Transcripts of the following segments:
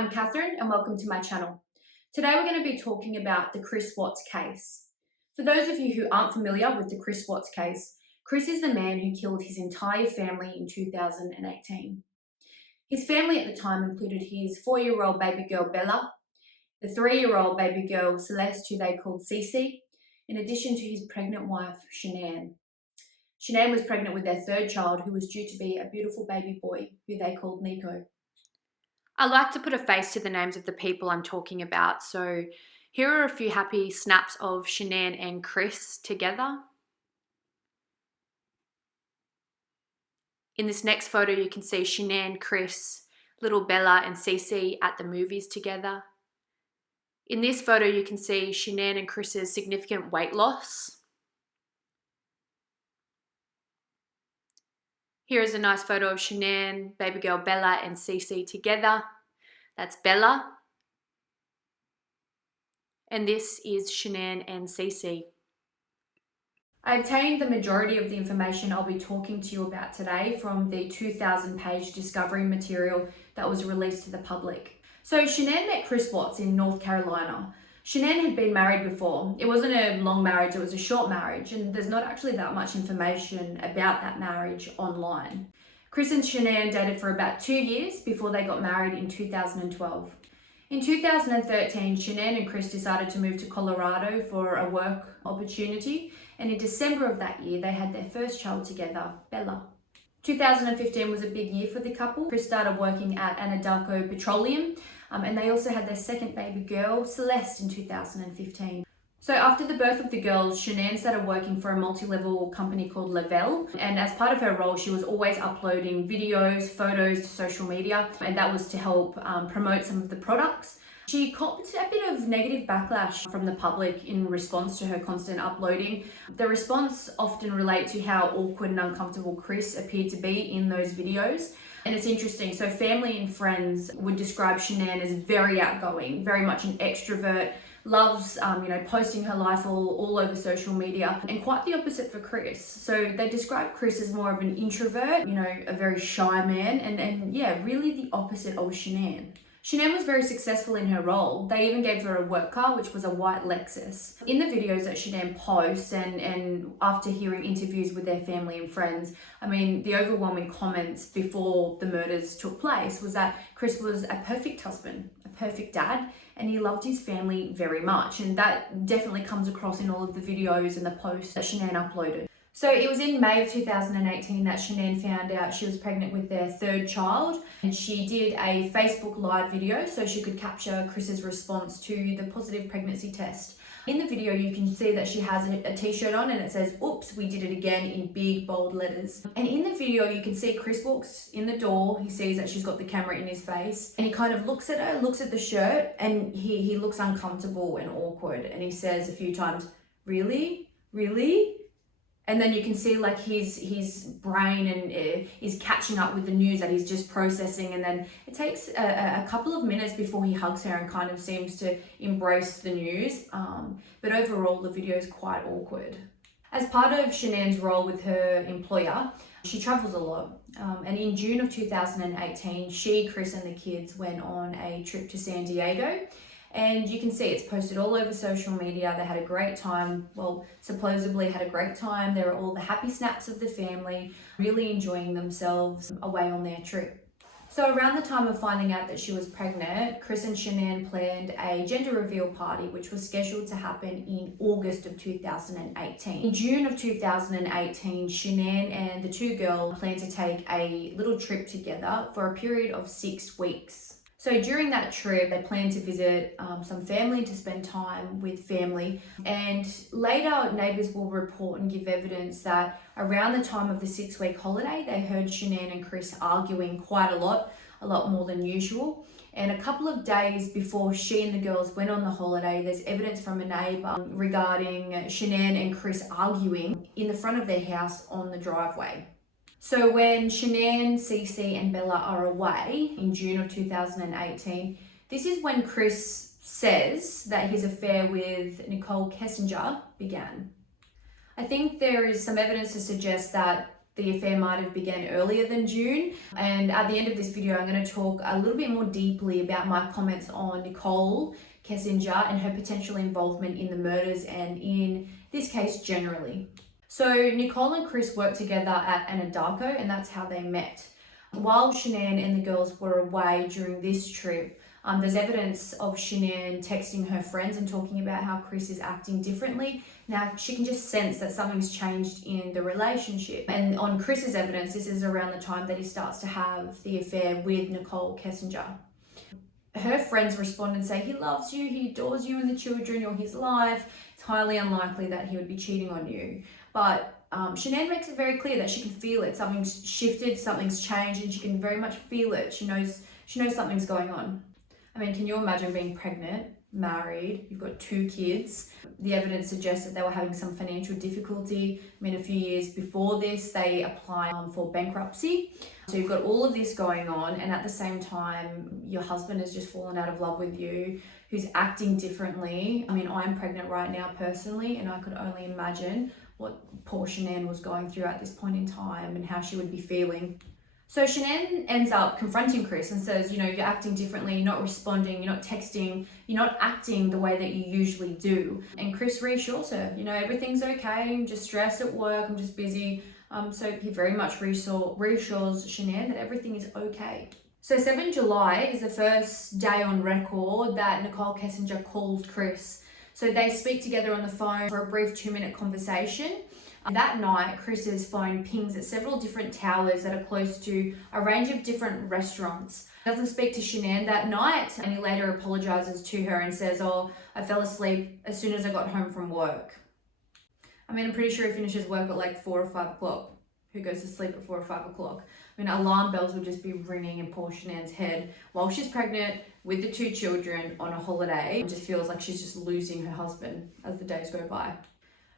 I'm Catherine and welcome to my channel. Today we're going to be talking about the Chris Watts case. For those of you who aren't familiar with the Chris Watts case, Chris is the man who killed his entire family in 2018. His family at the time included his 4-year-old baby girl Bella, the 3-year-old baby girl Celeste, who they called Cece, in addition to his pregnant wife Shannan. Shannan was pregnant with their third child, who was due to be a beautiful baby boy, who they called Nichol. I like to put a face to the names of the people I'm talking about, so here are a few happy snaps of Shannan and Chris together. In this next photo you can see Shannan, Chris, little Bella and Cece at the movies together. In this photo you can see Shannan and Chris's significant weight loss. Here is a nice photo of Shannan, baby girl Bella and Cece together. That's Bella. And this is Shannan and Cece. I obtained the majority of the information I'll be talking to you about today from the 2,000-page discovery material that was released to the public. So Shannan met Chris Watts in North Carolina. Shannan had been married before. It wasn't a long marriage, it was a short marriage, and there's not actually that much information about that marriage online. Chris and Shannan dated for about 2 years before they got married in 2012. In 2013, Shannan and Chris decided to move to Colorado for a work opportunity, and in December of that year, they had their first child together, Bella. 2015 was a big year for the couple. Chris started working at Anadarko Petroleum, and they also had their second baby girl, Celeste, in 2015. So after the birth of the girls, Shannan started working for a multi-level company called Lavelle, and as part of her role, she was always uploading videos, photos to social media, and that was to help promote some of the products. She copped a bit of negative backlash from the public in response to her constant uploading. The response often relate to how awkward and uncomfortable Chris appeared to be in those videos. And it's interesting, so family and friends would describe Shannan as very outgoing, very much an extrovert, loves posting her life all over social media, and quite the opposite for Chris. So they describe Chris as more of an introvert, a very shy man, and really the opposite of Shannan. Shannan was very successful in her role. They even gave her a work car, which was a white Lexus. In the videos that Shannan posts and after hearing interviews with their family and friends, the overwhelming comments before the murders took place was that Chris was a perfect husband, a perfect dad, and he loved his family very much. And that definitely comes across in all of the videos and the posts that Shannan uploaded. So it was in May of 2018 that Shannan found out she was pregnant with their third child, and she did a Facebook Live video so she could capture Chris's response to the positive pregnancy test. In the video you can see that she has a t-shirt on and it says, "Oops, we did it again," in big bold letters. And in the video you can see Chris walks in the door, he sees that she's got the camera in his face, and he kind of looks at her, looks at the shirt, and he looks uncomfortable and awkward, and he says a few times, "Really? Really?" And then you can see like his brain and is catching up with the news that he's just processing, and then it takes a couple of minutes before he hugs her and kind of seems to embrace the news. But overall, the video is quite awkward. As part of Shannan's role with her employer, she travels a lot. And in June of 2018, she, Chris and the kids went on a trip to San Diego. And you can see it's posted all over social media. They had a great time. Well, supposedly had a great time. There are all the happy snaps of the family, really enjoying themselves away on their trip. So around the time of finding out that she was pregnant, Chris and Shannan planned a gender reveal party, which was scheduled to happen in August of 2018. In June of 2018, Shannan and the two girls planned to take a little trip together for a period of 6 weeks. So during that trip, they planned to visit some family, to spend time with family. And later, neighbours will report and give evidence that around the time of the 6-week holiday, they heard Shannan and Chris arguing quite a lot more than usual. And a couple of days before she and the girls went on the holiday, there's evidence from a neighbour regarding Shannan and Chris arguing in the front of their house on the driveway. So when Shannan, Cece and Bella are away in June of 2018, this is when Chris says that his affair with Nichol Kessinger began. I think there is some evidence to suggest that the affair might have begun earlier than June. And at the end of this video, I'm going to talk a little bit more deeply about my comments on Nichol Kessinger and her potential involvement in the murders and in this case generally. So Nichol and Chris worked together at Anadarko, and that's how they met. While Shannan and the girls were away during this trip, there's evidence of Shannan texting her friends and talking about how Chris is acting differently. Now, she can just sense that something's changed in the relationship. And on Chris's evidence, this is around the time that he starts to have the affair with Nichol Kessinger. Her friends respond and say, he loves you, he adores you and the children, you're his life. It's highly unlikely that he would be cheating on you. But Shannan makes it very clear that she can feel it. Something's shifted, something's changed, and she can very much feel it. She knows something's going on. I mean, can you imagine being pregnant, married, you've got 2 kids? The evidence suggests that they were having some financial difficulty. I mean, a few years before this, they applied for bankruptcy. So you've got all of this going on, and at the same time, your husband has just fallen out of love with you, who's acting differently. I mean, I'm pregnant right now personally, and I could only imagine what poor Shannan was going through at this point in time and how she would be feeling. So Shannan ends up confronting Chris and says, you're acting differently, you're not responding, you're not texting, you're not acting the way that you usually do. And Chris reassures her, everything's okay, I'm just stressed at work, I'm just busy. So he very much reassures Shannan that everything is okay. So 7 July is the first day on record that Nichol Kessinger calls Chris. So they speak together on the phone for a brief 2-minute conversation. That night, Chris's phone pings at several different towers that are close to a range of different restaurants. He doesn't speak to Shannan that night, and he later apologizes to her and says, I fell asleep as soon as I got home from work. I mean, I'm pretty sure he finishes work at like 4 or 5 o'clock. Who goes to sleep at 4 or 5 o'clock? I mean, alarm bells would just be ringing in poor Shannan's head while she's pregnant with the 2 children on a holiday. It just feels like she's just losing her husband as the days go by.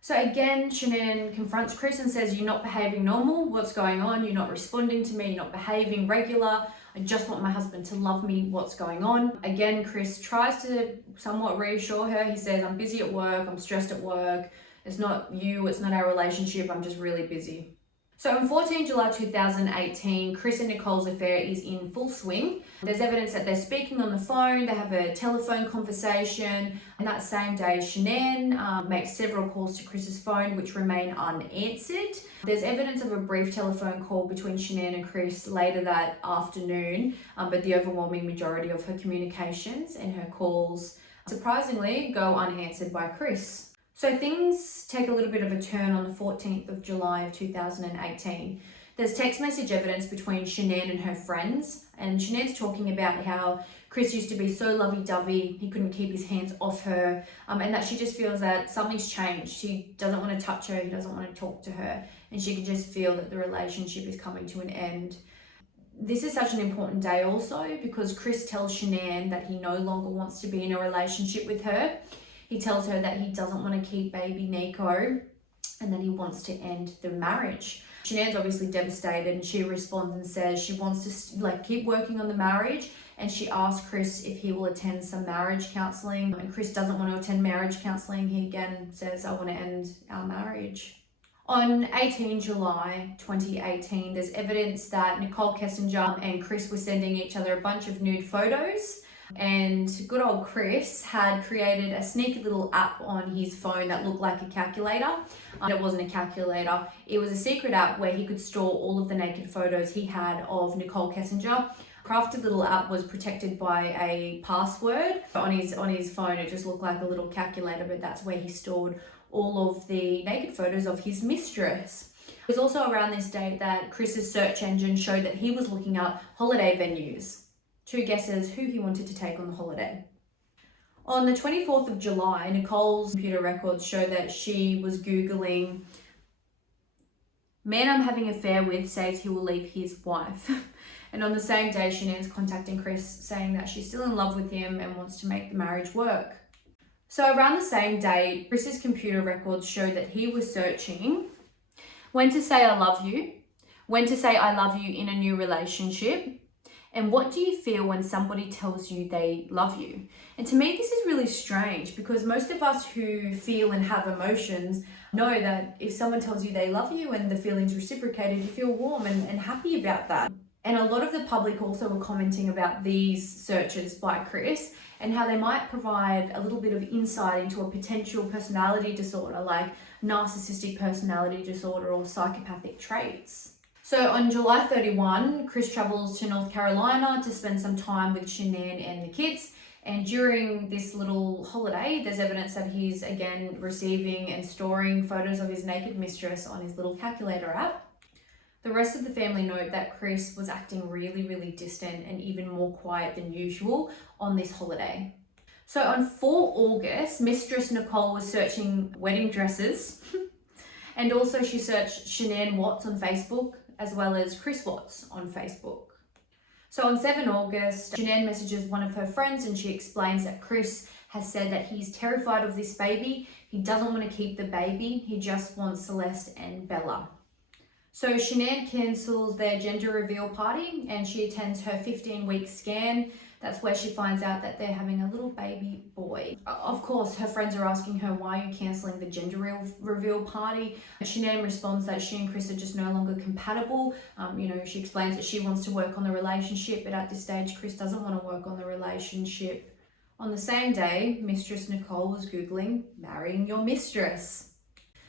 So again, Shannan confronts Chris and says, you're not behaving normal. What's going on? You're not responding to me. You're not behaving regular. I just want my husband to love me. What's going on? Again, Chris tries to somewhat reassure her. He says, I'm busy at work. I'm stressed at work. It's not you. It's not our relationship. I'm just really busy. So on 14 July 2018, Chris and Nichol's affair is in full swing. There's evidence that they're speaking on the phone, they have a telephone conversation, and that same day Shannan makes several calls to Chris's phone which remain unanswered. There's evidence of a brief telephone call between Shannan and Chris later that afternoon, but the overwhelming majority of her communications and her calls, surprisingly, go unanswered by Chris. So things take a little bit of a turn on the 14th of July of 2018. There's text message evidence between Shannan and her friends, and Shannan's talking about how Chris used to be so lovey-dovey, he couldn't keep his hands off her, and that she just feels that something's changed. He doesn't want to touch her, he doesn't want to talk to her, and she can just feel that the relationship is coming to an end. This is such an important day also because Chris tells Shannan that he no longer wants to be in a relationship with her. He tells her that he doesn't want to keep baby Nico and that he wants to end the marriage. Shannan's obviously devastated, and she responds and says she wants to keep working on the marriage, and she asks Chris if he will attend some marriage counselling, and Chris doesn't want to attend marriage counselling. He again says, I want to end our marriage. On 18 July 2018, there's evidence that Nichol Kessinger and Chris were sending each other a bunch of nude photos. And good old Chris had created a sneaky little app on his phone that looked like a calculator. It wasn't a calculator. It was a secret app where he could store all of the naked photos he had of Nichol Kessinger. Crafted little app was protected by a password. On his phone, it just looked like a little calculator, but that's where he stored all of the naked photos of his mistress. It was also around this date that Chris's search engine showed that he was looking up holiday venues. 2 guesses who he wanted to take on the holiday. On the 24th of July, Nichol's computer records show that she was Googling, man I'm having an affair with says he will leave his wife. And on the same day, Shannan's contacting Chris saying that she's still in love with him and wants to make the marriage work. So around the same date, Chris's computer records show that he was searching when to say I love you, when to say I love you in a new relationship, And what do you feel when somebody tells you they love you? And to me, this is really strange because most of us who feel and have emotions know that if someone tells you they love you and the feeling's reciprocated, you feel warm and happy about that. And a lot of the public also were commenting about these searches by Chris and how they might provide a little bit of insight into a potential personality disorder like narcissistic personality disorder or psychopathic traits. So on July 31, Chris travels to North Carolina to spend some time with Shannan and the kids. And during this little holiday, there's evidence that he's again receiving and storing photos of his naked mistress on his little calculator app. The rest of the family note that Chris was acting really, really distant and even more quiet than usual on this holiday. So on 4 August, Mistress Nichol was searching wedding dresses and also she searched Shannan Watts on Facebook as well as Chris Watts on Facebook. So on 7 August, Shannan messages one of her friends and she explains that Chris has said that he's terrified of this baby. He doesn't want to keep the baby. He just wants Celeste and Bella. So Shannan cancels their gender reveal party and she attends her 15-week scan. That's where she finds out that they're having a little baby boy. Of course, her friends are asking her, why are you cancelling the gender reveal party? Shannan responds that she and Chris are just no longer compatible. She explains that she wants to work on the relationship, but at this stage, Chris doesn't want to work on the relationship. On the same day, Mistress Nichol was Googling marrying your mistress.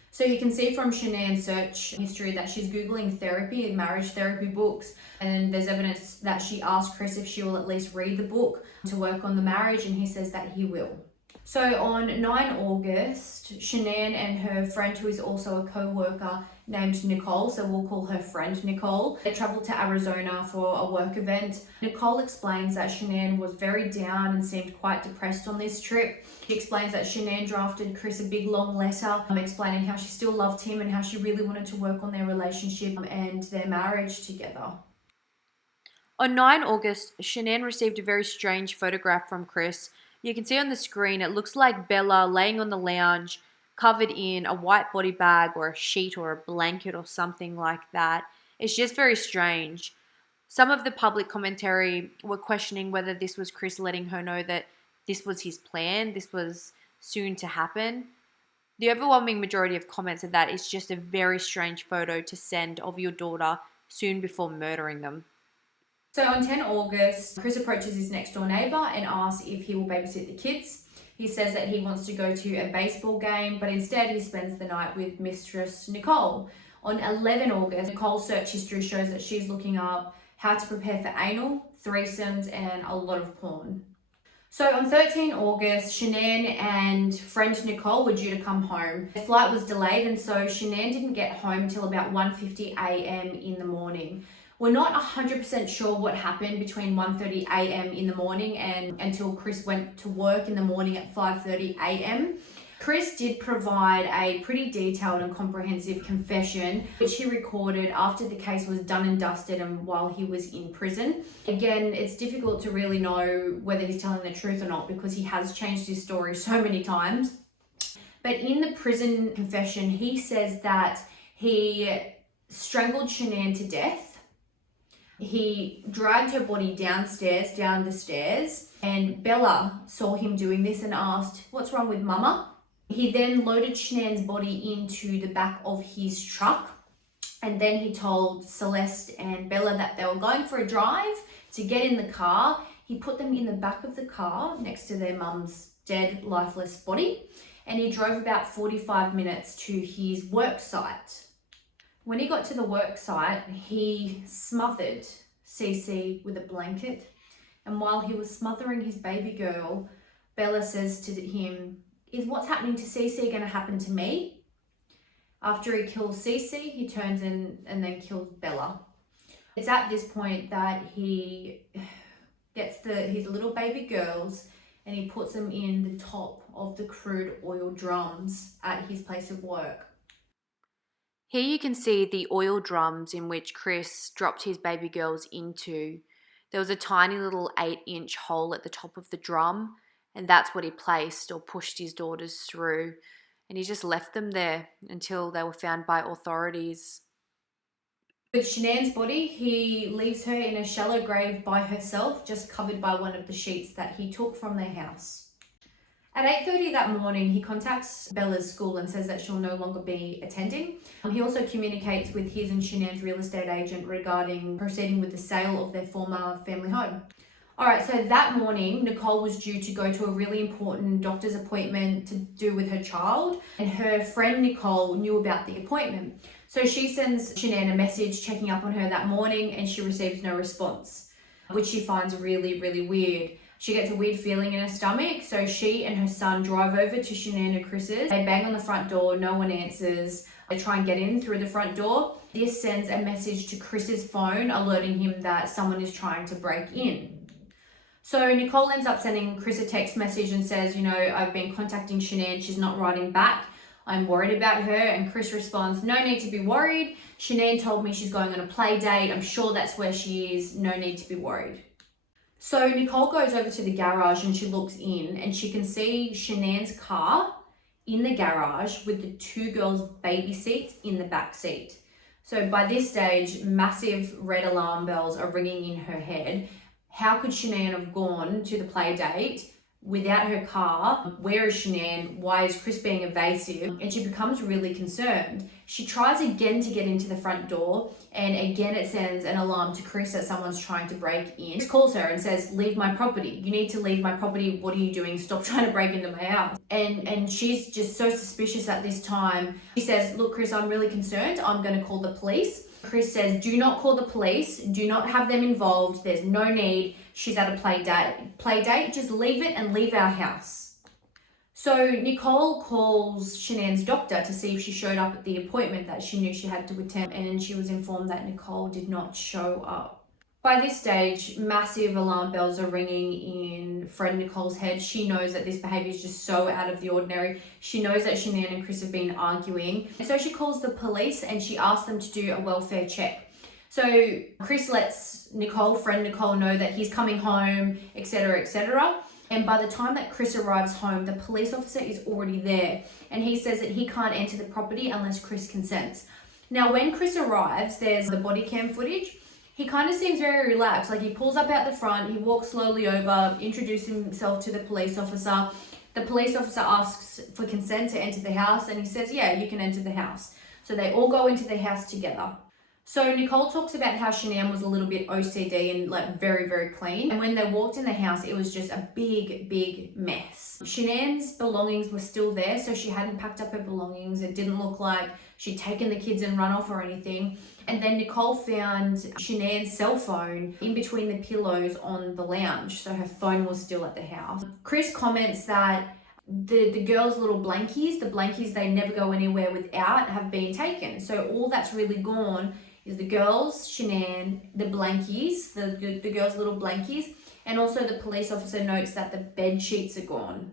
So you can see from Shannan's search history that she's Googling therapy and marriage therapy books. And there's evidence that she asked Chris if she will at least read the book to work on the marriage, and he says that he will. So on 9 August, Shannan and her friend, who is also a co-worker named Nicole, so we'll call her friend Nicole, they traveled to Arizona for a work event. Nicole explains that Shannan was very down and seemed quite depressed on this trip. She explains that Shannan drafted Chris a big long letter explaining how she still loved him and how she really wanted to work on their relationship and their marriage together. On 9 August, Shannan received a very strange photograph from Chris. You can see on the screen it looks like Bella laying on the lounge, covered in a white body bag or a sheet or a blanket or something like that. It's just very strange. Some of the public commentary were questioning whether this was Chris letting her know that this was his plan, this was soon to happen. The overwhelming majority of comments said that it's just a very strange photo to send of your daughter soon before murdering them. So on 10 August, Chris approaches his next door neighbour and asks if he will babysit the kids. He says that he wants to go to a baseball game, but instead he spends the night with Mistress Nichol. On 11 August, Nicole's search history shows that she's looking up how to prepare for anal, threesomes, and a lot of porn. So on 13 August, Shannan and friend Nicole were due to come home. The flight was delayed, and so Shannan didn't get home till about 1:50 a.m. in the morning. We're not 100% sure what happened between 1:30 a.m. in the morning and until Chris went to work in the morning at 5:30 a.m. Chris did provide a pretty detailed and comprehensive confession, which he recorded after the case was done and dusted and while he was in prison. Again, it's difficult to really know whether he's telling the truth or not because he has changed his story so many times. But in the prison confession, he says that he strangled Shannan to death. He dragged her body down the stairs, and Bella saw him doing this and asked, "What's wrong with Mama?" He then loaded Shannan's body into the back of his truck, and then he told Celeste and Bella that they were going for a drive to get in the car. He put them in the back of the car next to their mum's dead, lifeless body, and he drove about 45 minutes to his work site. When he got to the work site, he smothered Cece with a blanket. And while he was smothering his baby girl, Bella says to him, "Is what's happening to Cece going to happen to me?" After he kills Cece, he turns in and then kills Bella. It's at this point that he gets his little baby girls and he puts them in the top of the crude oil drums at his place of work. Here you can see the oil drums in which Chris dropped his baby girls into. There was a tiny little 8-inch hole at the top of the drum, and that's what he placed or pushed his daughters through. And he just left them there until they were found by authorities. With Shannan's body, he leaves her in a shallow grave by herself, just covered by one of the sheets that he took from their house. At 8:30 that morning, he contacts Bella's school and says that she'll no longer be attending. He also communicates with his and Shannan's real estate agent regarding proceeding with the sale of their former family home. Alright, so that morning, Nichol was due to go to a really important doctor's appointment to do with her child, and her friend Nichol knew about the appointment. So she sends Shannan a message checking up on her that morning, and she receives no response, which she finds really, really weird. She gets a weird feeling in her stomach, so she and her son drive over to Shannan and Chris's. They bang on the front door, no one answers. They try and get in through the front door. This sends a message to Chris's phone, alerting him that someone is trying to break in. So Nichol ends up sending Chris a text message and says, I've been contacting Shannan, she's not writing back. I'm worried about her. And Chris responds, no need to be worried. Shannan told me she's going on a play date. I'm sure that's where she is. No need to be worried. So Nichol goes over to the garage and she looks in and she can see Shannan's car in the garage with the two girls' baby seats in the back seat. So by this stage, massive red alarm bells are ringing in her head. How could Shannan have gone to the play date without her car? Where is Shannan? Why is Chris being evasive? And she becomes really concerned. She tries again to get into the front door, and again it sends an alarm to Chris that someone's trying to break in. Chris calls her and says, leave my property. You need to leave my property. What are you doing? Stop trying to break into my house. And she's just so suspicious at this time. She says, look, Chris, I'm really concerned. I'm going to call the police. Chris says, do not call the police. Do not have them involved. There's no need. She's at a play date. Just leave it and leave our house. So Nichol calls Shannan's doctor to see if she showed up at the appointment that she knew she had to attend, and she was informed that Nichol did not show up. By this stage, massive alarm bells are ringing in friend Nichol's head. She knows that this behavior is just so out of the ordinary. She knows that Shannan and Chris have been arguing. And so she calls the police and she asks them to do a welfare check. So Chris lets friend Nichol know that he's coming home, etc., etc. And by the time that Chris arrives home, the police officer is already there. And he says that he can't enter the property unless Chris consents. Now, when Chris arrives, there's the body cam footage. He kind of seems very relaxed. Like, he pulls up out the front, he walks slowly over, introduces himself to the police officer. The police officer asks for consent to enter the house, and he says, yeah, you can enter the house. So they all go into the house together. So Nichol talks about how Shannan was a little bit OCD and like very, very clean. And when they walked in the house, it was just a big, big mess. Shannan's belongings were still there, so she hadn't packed up her belongings. It didn't look like she'd taken the kids and run off or anything. And then Nichol found Shannan's cell phone in between the pillows on the lounge, so her phone was still at the house. Chris comments that the girls' little blankies, the blankies they never go anywhere without, have been taken. So all that's really gone is the girls, Shannan, the blankies, the girls' little blankies, and also the police officer notes that the bed sheets are gone.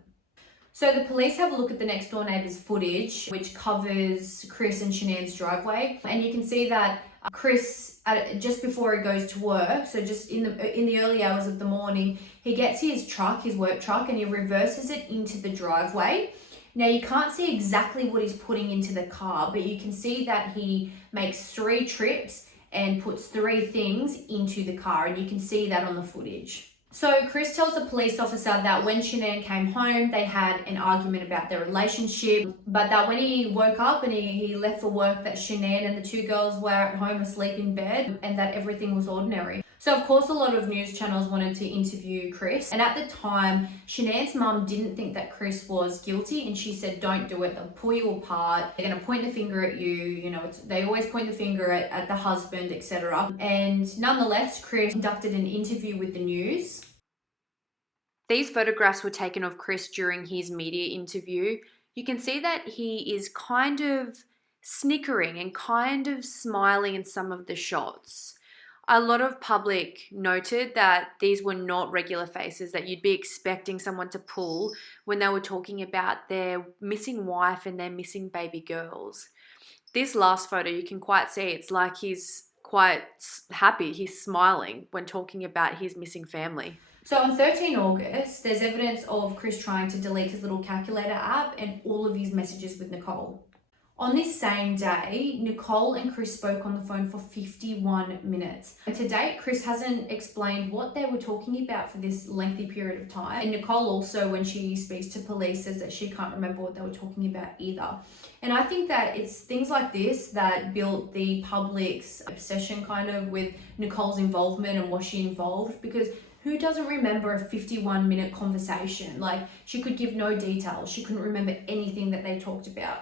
So the police have a look at the next door neighbor's footage, which covers Chris and Shannan's driveway, and you can see that Chris, just before he goes to work, so just in the early hours of the morning, he gets his work truck, and he reverses it into the driveway. Now, you can't see exactly what he's putting into the car, but you can see that he makes 3 trips and puts 3 things into the car, and you can see that on the footage. So Chris tells the police officer that when Shannan came home, they had an argument about their relationship, but that when he woke up and he left for work, that Shannan and the 2 girls were at home asleep in bed and that everything was ordinary. So of course, a lot of news channels wanted to interview Chris. And at the time, Shannan's mum didn't think that Chris was guilty, and she said, don't do it. They'll pull you apart. They're going to point the finger at you. They always point the finger at the husband, etc. And nonetheless, Chris conducted an interview with the news. These photographs were taken of Chris during his media interview. You can see that he is kind of snickering and kind of smiling in some of the shots. A lot of public noted that these were not regular faces that you'd be expecting someone to pull when they were talking about their missing wife and their missing baby girls. This last photo, you can quite see it's like he's quite happy. He's smiling when talking about his missing family. So on 13 August, there's evidence of Chris trying to delete his little calculator app and all of his messages with Nichol. On this same day, Nichol and Chris spoke on the phone for 51 minutes. And to date, Chris hasn't explained what they were talking about for this lengthy period of time. And Nichol also, when she speaks to police, says that she can't remember what they were talking about either. And I think that it's things like this that built the public's obsession kind of with Nichol's involvement and was she involved, because who doesn't remember a 51-minute conversation? Like, she could give no details. She couldn't remember anything that they talked about.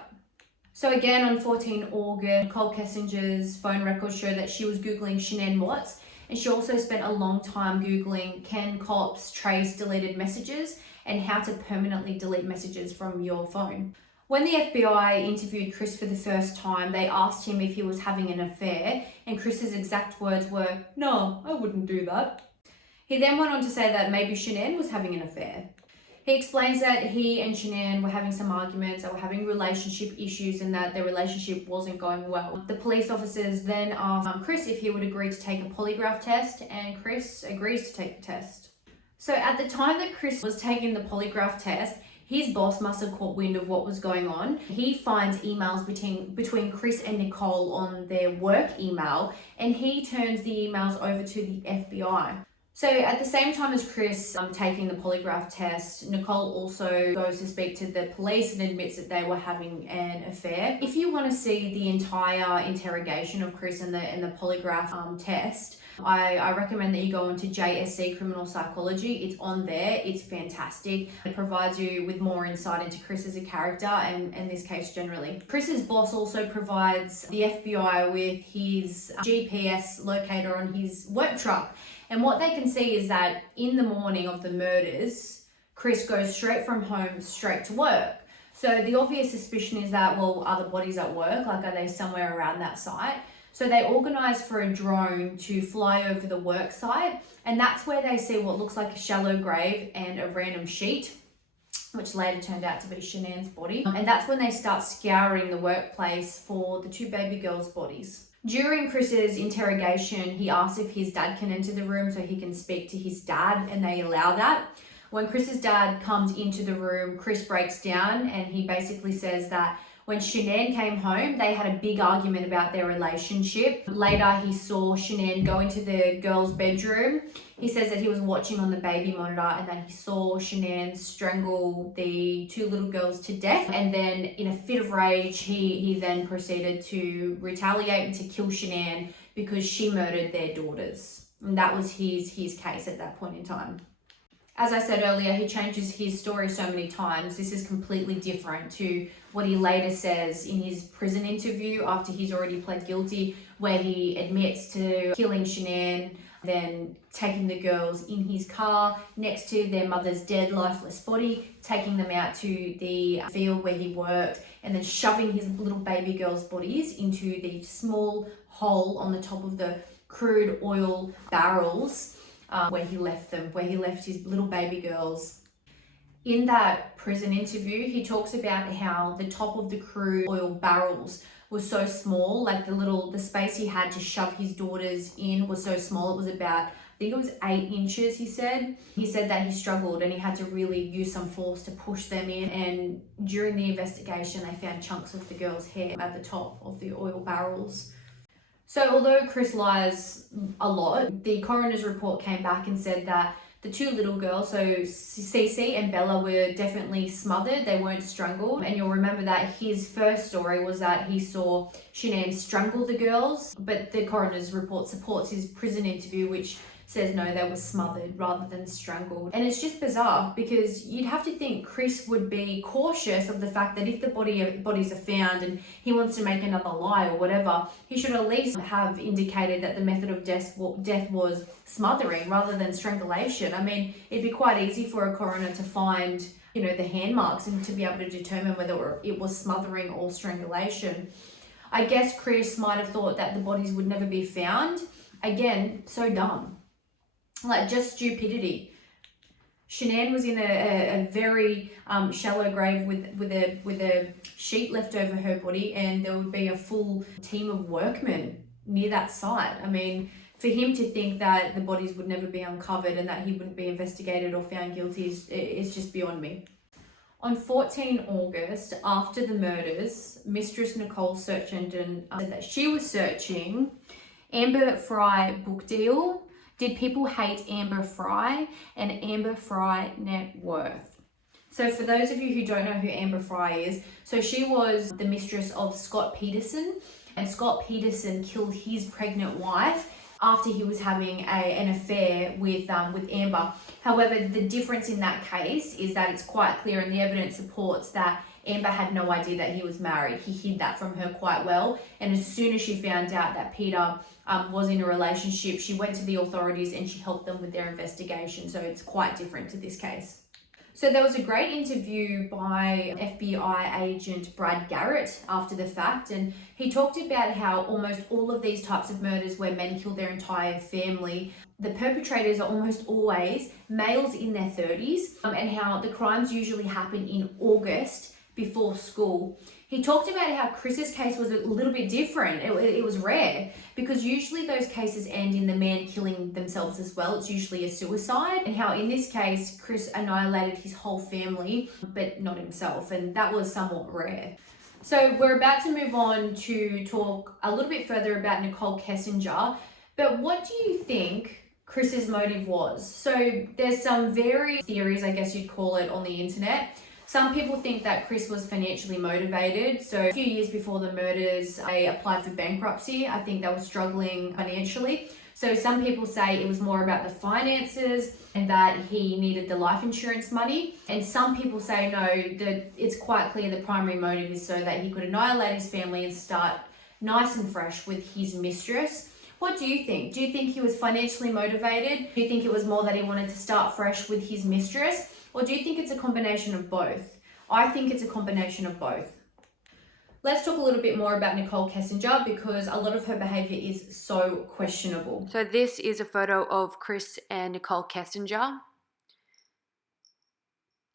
So again, on 14 August, Nichol Kessinger's phone records show that she was Googling Shannan Watts, and she also spent a long time Googling, can cops trace deleted messages and how to permanently delete messages from your phone. When the FBI interviewed Chris for the first time, they asked him if he was having an affair, and Chris's exact words were, "No, I wouldn't do that." He then went on to say that maybe Shannan was having an affair. He explains that he and Shannan were having some arguments, they were having relationship issues, and that their relationship wasn't going well. The police officers then asked Chris if he would agree to take a polygraph test, and Chris agrees to take the test. So at the time that Chris was taking the polygraph test, his boss must have caught wind of what was going on. He finds emails between Chris and Nichol on their work email, and he turns the emails over to the FBI. So at the same time as Chris taking the polygraph test, Nichol also goes to speak to the police and admits that they were having an affair. If you want to see the entire interrogation of Chris and the polygraph test, I recommend that you go into JSC Criminal Psychology. It's on there. It's fantastic. It provides you with more insight into Chris as a character and this case generally. Chris's boss also provides the FBI with his GPS locator on his work truck. And what they can see is that in the morning of the murders, Chris goes straight from home straight to work. So the obvious suspicion is that, well, are the bodies at work? Like, are they somewhere around that site? So they organise for a drone to fly over the work site, and that's where they see what looks like a shallow grave and a random sheet, which later turned out to be Shannan's body. And that's when they start scouring the workplace for the two baby girls' bodies. During Chris's interrogation, he asks if his dad can enter the room so he can speak to his dad, and they allow that. When Chris's dad comes into the room, Chris breaks down and he basically says that when Shannan came home, they had a big argument about their relationship. Later, he saw Shannan go into the girl's bedroom. He says that he was watching on the baby monitor and that he saw Shannan strangle the two little girls to death. And then in a fit of rage, he then proceeded to retaliate and to kill Shannan because she murdered their daughters. And that was his case at that point in time. As I said earlier, he changes his story so many times. This is completely different to what he later says in his prison interview after he's already pled guilty, where he admits to killing Shannan, then taking the girls in his car next to their mother's dead, lifeless body, taking them out to the field where he worked, and then shoving his little baby girls' bodies into the small hole on the top of the crude oil barrels where he left them, where he left his little baby girls. In that prison interview, he talks about how the top of the crude oil barrels was so small, like the space he had to shove his daughters in was so small. It was about, I think it was 8 inches, he said. He said that he struggled and he had to really use some force to push them in. And during the investigation, they found chunks of the girl's hair at the top of the oil barrels. So although Chris lies a lot, the coroner's report came back and said that the two little girls, so Cece and Bella, were definitely smothered. They weren't strangled. And you'll remember that his first story was that he saw Shannan strangle the girls, but the coroner's report supports his prison interview, which says no, they were smothered rather than strangled. And it's just bizarre because you'd have to think Chris would be cautious of the fact that if the bodies are found and he wants to make another lie or whatever, he should at least have indicated that the method of death was smothering rather than strangulation. I mean, it'd be quite easy for a coroner to find, the hand marks and to be able to determine whether it was smothering or strangulation. I guess Chris might have thought that the bodies would never be found. Again, so dumb. Like, just stupidity. Shannan was in a very shallow grave with a sheet left over her body, and there would be a full team of workmen near that site. I mean, for him to think that the bodies would never be uncovered and that he wouldn't be investigated or found guilty is just beyond me. On 14 August, after the murders, Mistress Nichole's search engine said that she was searching Amber Fry book deal, did people hate Amber Fry, and Amber Fry net worth. So for those of you who don't know who Amber Fry is, so she was the mistress of Scott Peterson, and Scott Peterson killed his pregnant wife after he was having an affair with Amber. However, the difference in that case is that it's quite clear, and the evidence supports that Amber had no idea that he was married. He hid that from her quite well, and as soon as she found out that Peter was in a relationship, she went to the authorities and she helped them with their investigation. So it's quite different to this case. So there was a great interview by FBI agent Brad Garrett after the fact, and he talked about how almost all of these types of murders where men kill their entire family, the perpetrators are almost always males in their 30s, and how the crimes usually happen in August before school. He talked about how Chris's case was a little bit different. It was rare because usually those cases end in the man killing themselves as well. It's usually a suicide, and how in this case, Chris annihilated his whole family, but not himself, and that was somewhat rare. So we're about to move on to talk a little bit further about Nichol Kessinger, but what do you think Chris's motive was? So there's some very theories, I guess you'd call it, on the internet. Some people think that Chris was financially motivated. So a few years before the murders, they applied for bankruptcy. I think they were struggling financially. So some people say it was more about the finances and that he needed the life insurance money. And some people say no, that it's quite clear the primary motive is so that he could annihilate his family and start nice and fresh with his mistress. What do you think? Do you think he was financially motivated? Do you think it was more that he wanted to start fresh with his mistress? Or do you think it's a combination of both? I think it's a combination of both. Let's talk a little bit more about Nichol Kessinger because a lot of her behavior is so questionable. So this is a photo of Chris and Nichol Kessinger.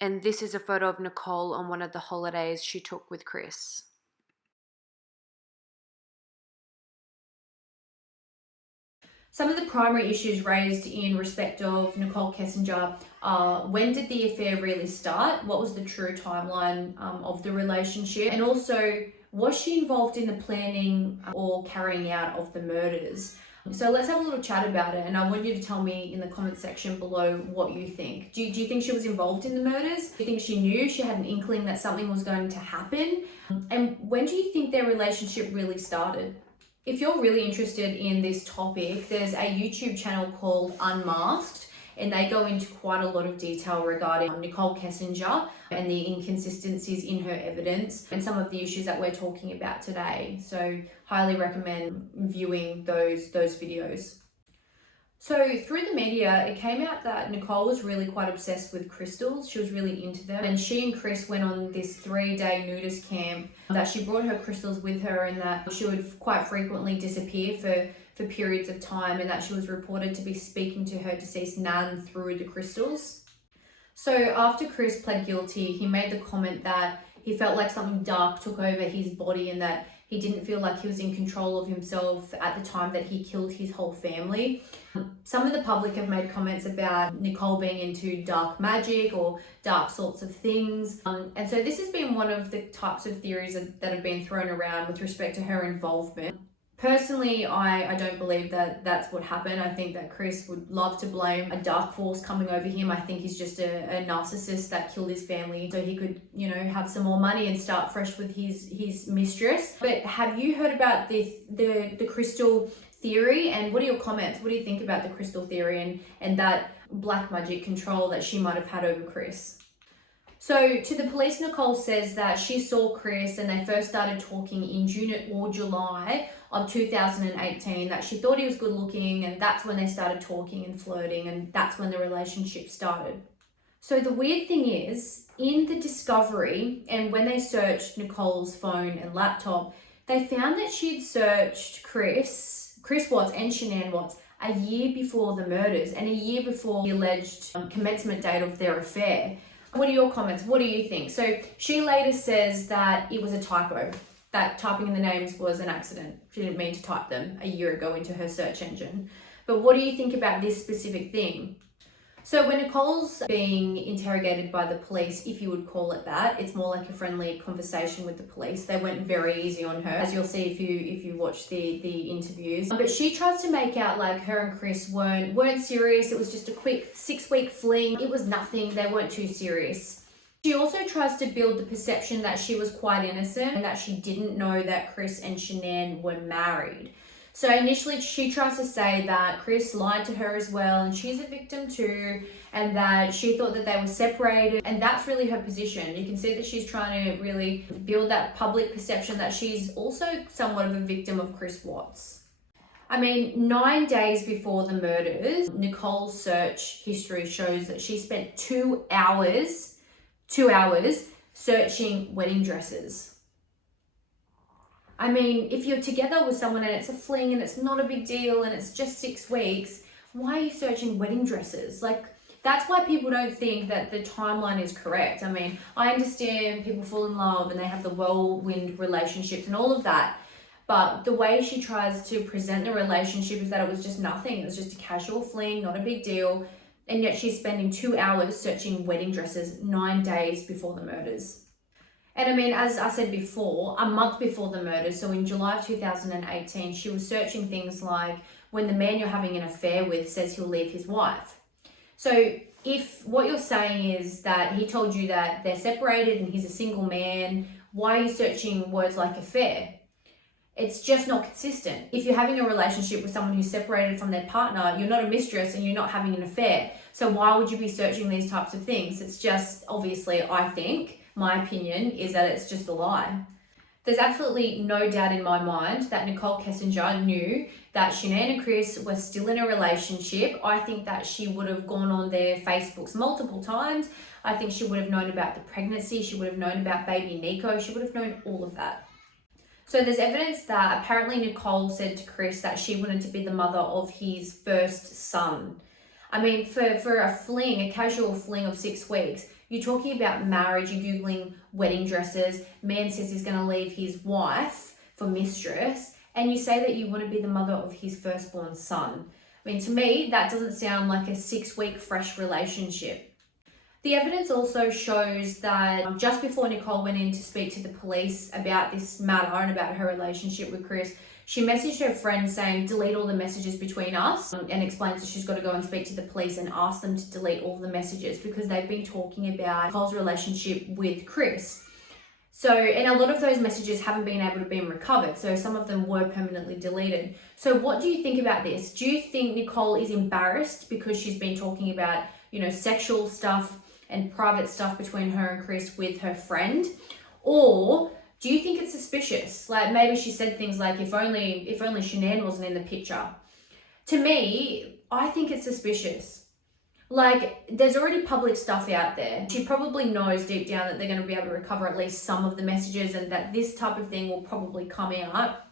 And this is a photo of Nichol on one of the holidays she took with Chris. Some of the primary issues raised in respect of Nichol Kessinger are when did the affair really start? What was the true timeline of the relationship? And also, was she involved in the planning or carrying out of the murders? So let's have a little chat about it, and I want you to tell me in the comment section below what you think. Do you think she was involved in the murders? Do you think she knew, she had an inkling that something was going to happen? And when do you think their relationship really started? If you're really interested in this topic, there's a YouTube channel called Unmasked, and they go into quite a lot of detail regarding Nichol Kessinger and the inconsistencies in her evidence and some of the issues that we're talking about today. So highly recommend viewing those videos. So through the media, it came out that Nichol was really quite obsessed with crystals. She was really into them. And she and Chris went on this 3-day nudist camp that she brought her crystals with her, and that she would quite frequently disappear for periods of time, and that she was reported to be speaking to her deceased nan through the crystals. So after Chris pled guilty, he made the comment that he felt like something dark took over his body and that he didn't feel like he was in control of himself at the time that he killed his whole family. Some of the public have made comments about Nichol being into dark magic or dark sorts of things. And so this has been one of the types of theories that have been thrown around with respect to her involvement. Personally, I don't believe that that's what happened. I think that Chris would love to blame a dark force coming over him. I think he's just a narcissist that killed his family so he could, have some more money and start fresh with his mistress. But have you heard about the crystal theory, and what are your comments? What do you think about the crystal theory and that black magic control that she might have had over Chris? So to the police, Nichol says that she saw Chris and they first started talking in June or July of 2018, that she thought he was good looking, and that's when they started talking and flirting, and that's when the relationship started. So the weird thing is, in the discovery and when they searched Nichol's phone and laptop, they found that she'd searched Chris Watts and Shannan Watts a year before the murders and a year before the alleged commencement date of their affair. What are your comments? What do you think? So she later says that it was a typo, that typing in the names was an accident. She didn't mean to type them a year ago into her search engine. But what do you think about this specific thing? So when Nicole's being interrogated by the police, if you would call it that, it's more like a friendly conversation with the police. They went very easy on her, as you'll see if you watch the interviews. But she tries to make out like her and Chris weren't serious. It was just a quick 6-week fling. It was nothing. They weren't too serious. She also tries to build the perception that she was quite innocent and that she didn't know that Chris and Shannan were married. So initially she tries to say that Chris lied to her as well and she's a victim too, and that she thought that they were separated, and that's really her position. You can see that she's trying to really build that public perception that she's also somewhat of a victim of Chris Watts. I mean, 9 days before the murders, Nicole's search history shows that she spent 2 hours searching wedding dresses. I mean, if you're together with someone and it's a fling and it's not a big deal and it's just 6 weeks, why are you searching wedding dresses? Like, that's why people don't think that the timeline is correct. I mean, I understand people fall in love and they have the whirlwind relationships and all of that. But the way she tries to present the relationship is that it was just nothing. It was just a casual fling, not a big deal. And yet she's spending 2 hours searching wedding dresses 9 days before the murders. And I mean, as I said before, a month before the murder, so in July of 2018, she was searching things like when the man you're having an affair with says he'll leave his wife. So if what you're saying is that he told you that they're separated and he's a single man, why are you searching words like affair? It's just not consistent. If you're having a relationship with someone who's separated from their partner, you're not a mistress and you're not having an affair. So why would you be searching these types of things? It's just, obviously, I think, my opinion is that it's just a lie. There's absolutely no doubt in my mind that Nichol Kessinger knew that Shannan and Chris were still in a relationship. I think that she would have gone on their Facebooks multiple times. I think she would have known about the pregnancy. She would have known about baby Nico. She would have known all of that. So there's evidence that apparently Nichol said to Chris that she wanted to be the mother of his first son. I mean, for a fling, a casual fling of 6 weeks, you're talking about marriage, you're Googling wedding dresses, man says he's going to leave his wife for mistress, and you say that you want to be the mother of his firstborn son. I mean, to me, that doesn't sound like a 6-week fresh relationship. The evidence also shows that just before Nichol went in to speak to the police about this matter and about her relationship with Chris, she messaged her friend saying, delete all the messages between us, and explains that she's got to go and speak to the police and ask them to delete all the messages because they've been talking about Nicole's relationship with Chris. So, and a lot of those messages haven't been able to be recovered. So some of them were permanently deleted. So what do you think about this? Do you think Nichol is embarrassed because she's been talking about, sexual stuff and private stuff between her and Chris with her friend? Or do you think it's suspicious? Like maybe she said things like, if only Shannan wasn't in the picture. To me, I think it's suspicious. Like there's already public stuff out there. She probably knows deep down that they're going to be able to recover at least some of the messages and that this type of thing will probably come out.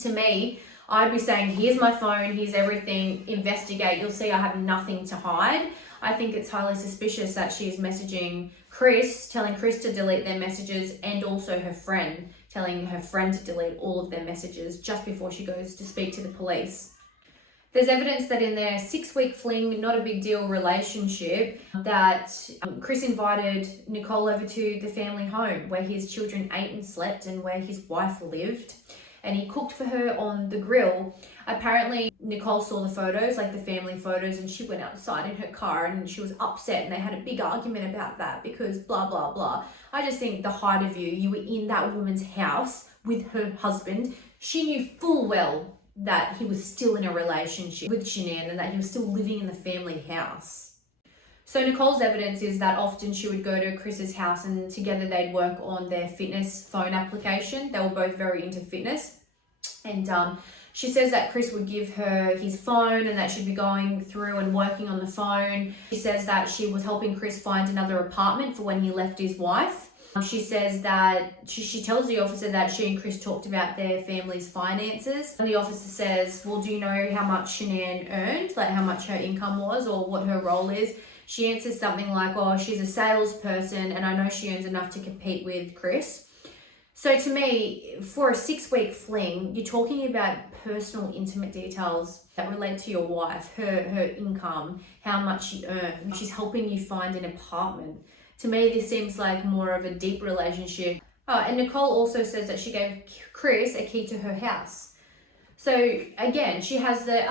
To me, I'd be saying, here's my phone, here's everything, investigate. You'll see I have nothing to hide. I think it's highly suspicious that she's messaging Chris, telling Chris to delete their messages, and also her friend, telling her friend to delete all of their messages just before she goes to speak to the police. There's evidence that in their 6-week fling, not a big deal relationship, that Chris invited Nichol over to the family home where his children ate and slept and where his wife lived. And he cooked for her on the grill. Apparently, Nichol saw the photos, like the family photos, and she went outside in her car and she was upset and they had a big argument about that because blah, blah, blah. I just think the height of you were in that woman's house with her husband. She knew full well that he was still in a relationship with Shannan and that he was still living in the family house. So Nicole's evidence is that often she would go to Chris's house and together they'd work on their fitness phone application. They were both very into fitness. And she says that Chris would give her his phone and that she'd be going through and working on the phone. She says that she was helping Chris find another apartment for when he left his wife. She says that she tells the officer that she and Chris talked about their family's finances. And the officer says, well, do you know how much Shannan earned? Like how much her income was or what her role is? She answers something like, oh, she's a salesperson and I know she earns enough to compete with Chris. So to me, for a 6-week fling, you're talking about personal, intimate details that relate to your wife, her income, how much she earns. She's helping you find an apartment. To me, this seems like more of a deep relationship. Oh, and Nichol also says that she gave Chris a key to her house. So again, she has the,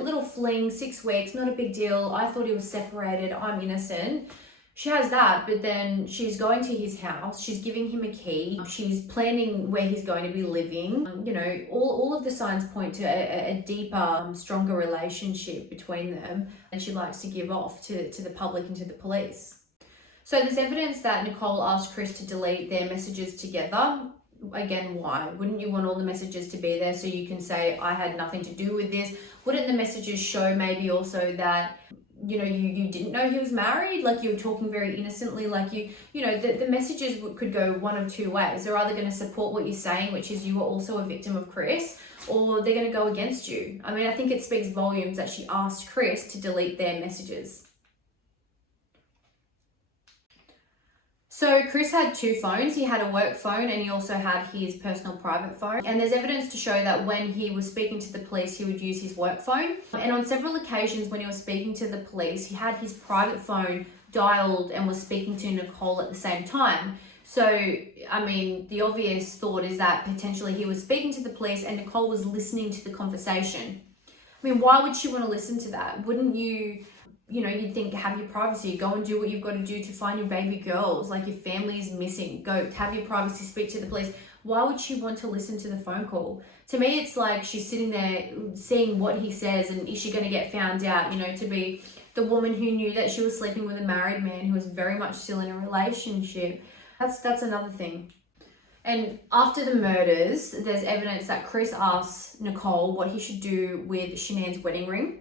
little fling, 6 weeks, not a big deal. I thought he was separated. I'm innocent. She has that, but then she's going to his house. She's giving him a key. She's planning where he's going to be living. All of the signs point to a deeper, stronger relationship between them, and she likes to give off to the public and to the police. So there's evidence that Nichol asked Chris to delete their messages together. Again, why? Wouldn't you want all the messages to be there so you can say, I had nothing to do with this? Wouldn't the messages show maybe also that, you didn't know he was married? Like, you were talking very innocently, like the messages could go one of two ways. They're either going to support what you're saying, which is you were also a victim of Chris, or they're going to go against you. I mean, I think it speaks volumes that she asked Chris to delete their messages. So Chris had two phones. He had a work phone and he also had his personal private phone. And there's evidence to show that when he was speaking to the police, he would use his work phone. And on several occasions when he was speaking to the police, he had his private phone dialed and was speaking to Nichol at the same time. So, I mean, the obvious thought is that potentially he was speaking to the police and Nichol was listening to the conversation. I mean, why would she want to listen to that? Wouldn't you... you'd think, have your privacy, go and do what you've got to do to find your baby girls, like your family is missing, go have your privacy, speak to the police. Why would she want to listen to the phone call? To me, it's like she's sitting there seeing what he says, and is she going to get found out, to be the woman who knew that she was sleeping with a married man who was very much still in a relationship. That's another thing. And after the murders, there's evidence that Chris asks Nichol what he should do with Shannan's wedding ring.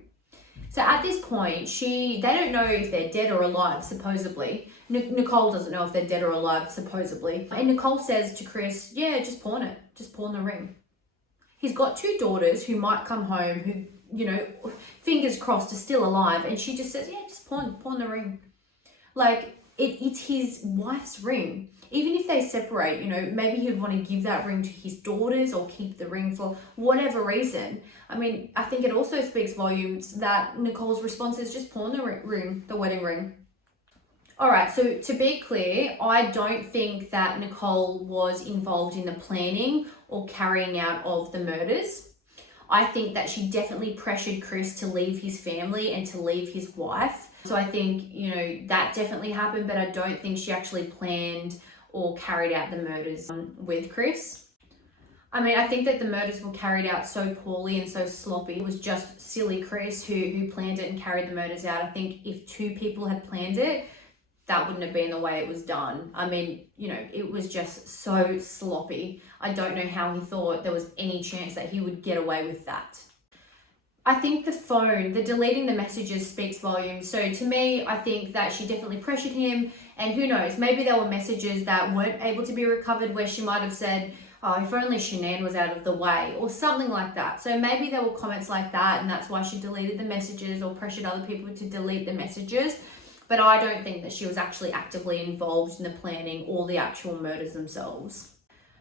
So at this point, they don't know if they're dead or alive, supposedly. Nichol doesn't know if they're dead or alive, supposedly. And Nichol says to Chris, yeah, just pawn it. Just pawn the ring. He's got two daughters who might come home, who, fingers crossed, are still alive. And she just says, yeah, just pawn the ring. Like, it's his wife's ring. Even if they separate, maybe he'd want to give that ring to his daughters or keep the ring for whatever reason. I mean, I think it also speaks volumes that Nichol's response is just pawn the ring, the wedding ring. All right, so to be clear, I don't think that Nichol was involved in the planning or carrying out of the murders. I think that she definitely pressured Chris to leave his family and to leave his wife. So I think, that definitely happened, but I don't think she actually planned or carried out the murders with Chris. I mean, I think that the murders were carried out so poorly and so sloppy. It was just silly Chris who planned it and carried the murders out. I think if two people had planned it, that wouldn't have been the way it was done. I mean, it was just so sloppy. I don't know how he thought there was any chance that he would get away with that. I think the deleting the messages speaks volumes. So to me, I think that she definitely pressured him, and who knows, maybe there were messages that weren't able to be recovered where she might have said, oh, if only Shannan was out of the way, or something like that. So maybe there were comments like that, and that's why she deleted the messages or pressured other people to delete the messages. But I don't think that she was actually actively involved in the planning or the actual murders themselves.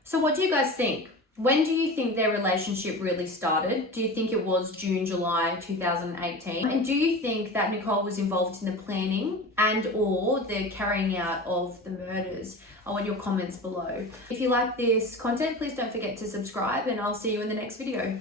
So what do you guys think? When do you think their relationship really started? Do you think it was June, July 2018? And do you think that Nichol was involved in the planning and or the carrying out of the murders? I want your comments below. If you like this content, please don't forget to subscribe, and I'll see you in the next video.